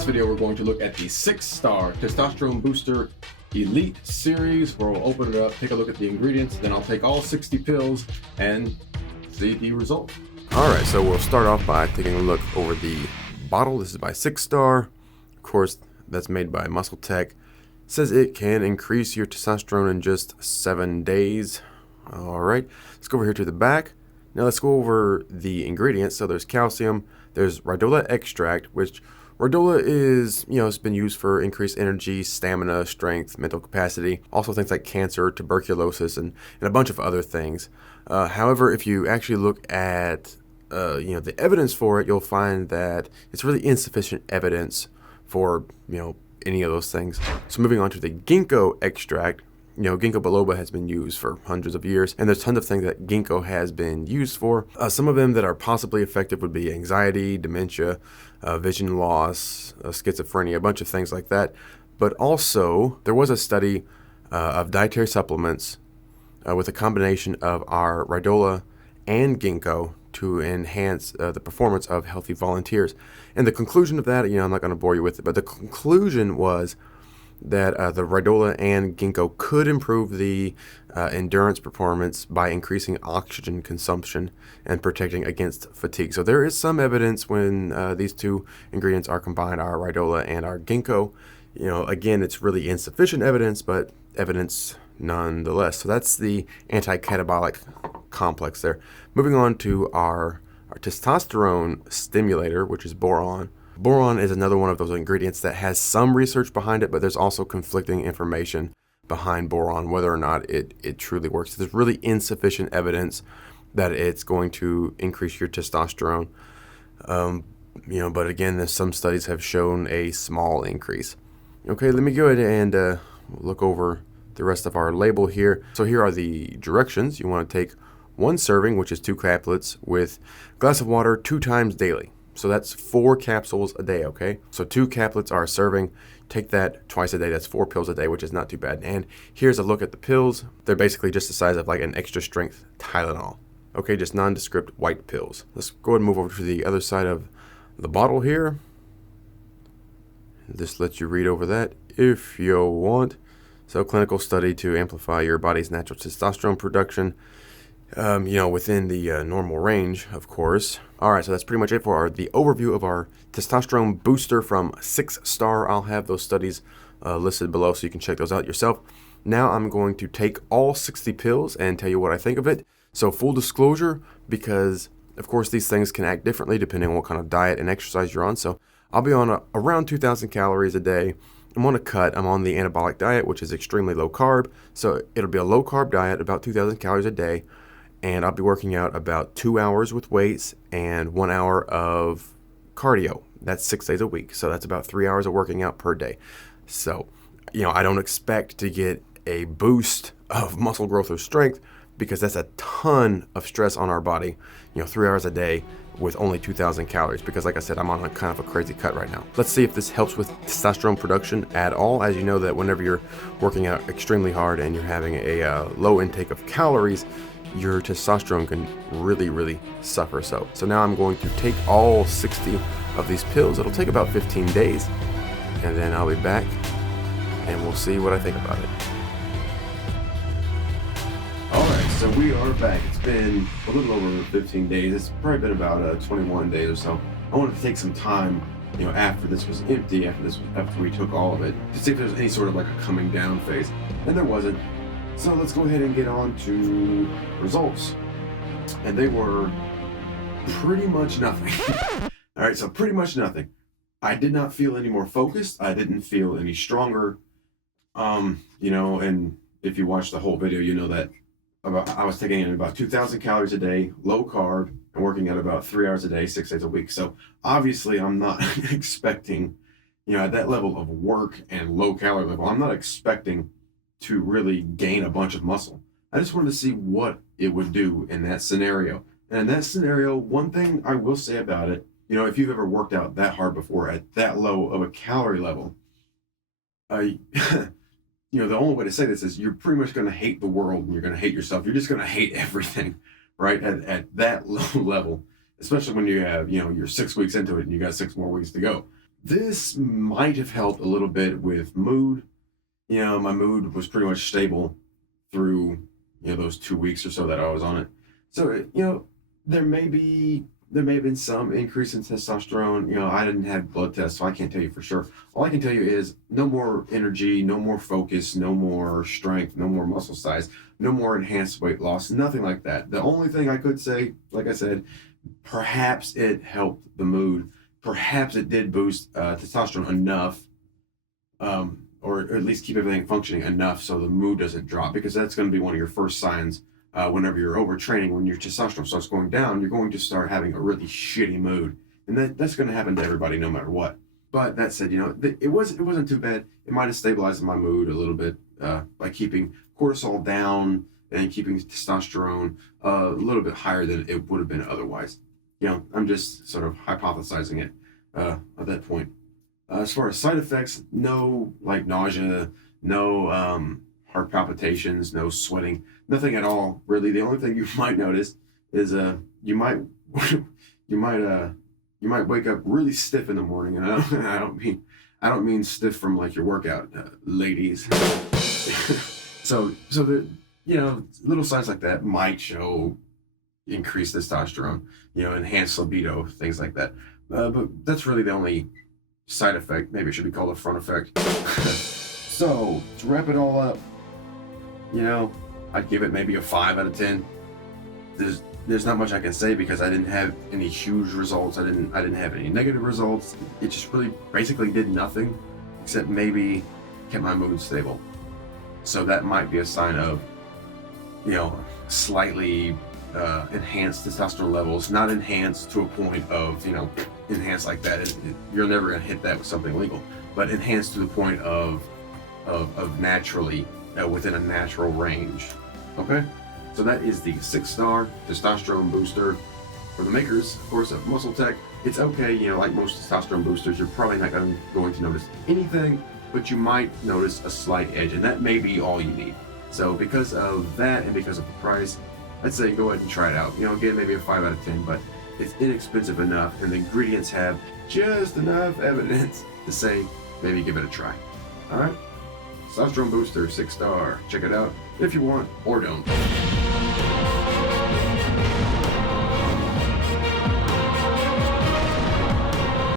this video, we're going to look at the 6-star testosterone booster elite series, where we'll open it up, take a look at the ingredients, then I'll take all 60 pills and see the result. All right, so we'll start off by taking a look over the bottle. This is by 6-star. Of course, that's made by Muscle Tech. It says it can increase your testosterone in just 7 days. All right, let's go over here to the back. Now let's go over the ingredients. So there's calcium, there's Rhodiola extract, which Rhodiola is, it's been used for increased energy, stamina, strength, mental capacity, also things like cancer, tuberculosis, and a bunch of other things. However, if you actually look at the evidence for it, you'll find that it's really insufficient evidence for any of those things. So moving on to the Ginkgo extract. Ginkgo biloba has been used for hundreds of years, and there's tons of things that Ginkgo has been used for. Some of them that are possibly effective would be anxiety, dementia, vision loss, schizophrenia, a bunch of things like that. But also, there was a study of dietary supplements with a combination of our Rhodiola and Ginkgo to enhance the performance of healthy volunteers. And the conclusion of that, I'm not going to bore you with it, but the conclusion was that the Rhodiola and Ginkgo could improve the endurance performance by increasing oxygen consumption and protecting against fatigue. So there is some evidence when these two ingredients are combined, our Rhodiola and our Ginkgo. Again, it's really insufficient evidence, but evidence nonetheless. So that's the anti-catabolic complex there. Moving on to our testosterone stimulator, which is boron. Boron is another one of those ingredients that has some research behind it, but there's also conflicting information behind boron, whether or not it truly works. There's really insufficient evidence that it's going to increase your testosterone. But again, some studies have shown a small increase. Okay, let me go ahead and look over the rest of our label here. So here are the directions. You want to take 1 serving, which is 2 caplets, with a glass of water 2 times daily. So that's 4 capsules a day, okay? So 2 caplets are a serving. Take that twice a day. That's 4 pills a day, which is not too bad. And here's a look at the pills. They're basically just the size of like an extra strength Tylenol. Okay, just nondescript white pills. Let's go ahead and move over to the other side of the bottle here. Just let you read over that if you want. So clinical study to amplify your body's natural testosterone production. Within the normal range, of course. All right, so that's pretty much it for the overview of our testosterone booster from 6-star. I'll have those studies listed below so you can check those out yourself. Now I'm going to take all 60 pills and tell you what I think of it. So full disclosure, because of course these things can act differently depending on what kind of diet and exercise you're on. So I'll be on around 2,000 calories a day. I'm on a cut. I'm on the anabolic diet, which is extremely low carb. So it'll be a low carb diet, about 2,000 calories a day. And I'll be working out about 2 hours with weights and 1 hour of cardio. That's 6 days a week. So that's about 3 hours of working out per day. So, I don't expect to get a boost of muscle growth or strength because that's a ton of stress on our body, 3 hours a day with only 2,000 calories. Because like I said, I'm on a kind of a crazy cut right now. Let's see if this helps with testosterone production at all. As you know that whenever you're working out extremely hard and you're having a low intake of calories, your testosterone can really suffer. So now I'm going to take all 60 of these pills. It'll take about 15 days, and then I'll be back and we'll see what I think about it. All right, so we are back. It's been a little over 15 days. It's probably been about 21 days or so. I wanted to take some time, after this was empty, after we took all of it, to see if there's any sort of like a coming down phase, and there wasn't. So let's go ahead and get on to results. And they were pretty much nothing. All right, so pretty much nothing. I did not feel any more focused. I didn't feel any stronger. And if you watch the whole video, you know that I was taking in about 2,000 calories a day, low carb, and working out about 3 hours a day, 6 days a week. So obviously I'm not expecting, at that level of work and low calorie level, I'm not expecting to really gain a bunch of muscle. I just wanted to see what it would do in that scenario. And in that scenario, one thing I will say about it, if you've ever worked out that hard before at that low of a calorie level, the only way to say this is you're pretty much going to hate the world and you're going to hate yourself. You're just going to hate everything, right? At that low level, especially when you have, you're 6 weeks into it and you got 6 more weeks to go. This might have helped a little bit with mood. My mood was pretty much stable through, those 2 weeks or so that I was on it. So, there may be there may have been some increase in testosterone. I didn't have blood tests, so I can't tell you for sure. All I can tell you is no more energy, no more focus, no more strength, no more muscle size, no more enhanced weight loss, nothing like that. The only thing I could say, like I said, perhaps it helped the mood. Perhaps it did boost testosterone enough, or at least keep everything functioning enough so the mood doesn't drop, because that's going to be one of your first signs. Whenever you're overtraining, when your testosterone starts going down, you're going to start having a really shitty mood, and that's going to happen to everybody no matter what. But that said, it wasn't too bad. It might have stabilized my mood a little bit by keeping cortisol down and keeping testosterone a little bit higher than it would have been otherwise. I'm just sort of hypothesizing it at that point. As far as side effects, no nausea, no heart palpitations, no sweating, nothing at all. Really, the only thing you might notice is you might you might wake up really stiff in the morning, and I don't mean stiff from your workout, ladies. so the little signs like that might show increased testosterone, enhanced libido, things like that. But that's really the only side effect. Maybe it should be called a front effect. So to wrap it all up, I'd give it maybe a 5 out of 10. There's not much I can say because I didn't have any huge results. I didn't have any negative results. It just really basically did nothing except maybe kept my mood stable. So that might be a sign of, slightly enhanced testosterone levels, not enhanced to a point of, enhanced like that. You're never going to hit that with something legal, but enhanced to the point of naturally within a natural range. Okay, so that is the 6-star testosterone booster for the makers, of course, of Muscle Tech. It's okay, like most testosterone boosters, you're probably not going to notice anything, but you might notice a slight edge, and that may be all you need. So because of that and because of the price, I'd say go ahead and try it out. Again, maybe a 5 out of 10, but it's inexpensive enough, and the ingredients have just enough evidence to say maybe give it a try. All right, testosterone booster, 6-star. Check it out if you want, or don't.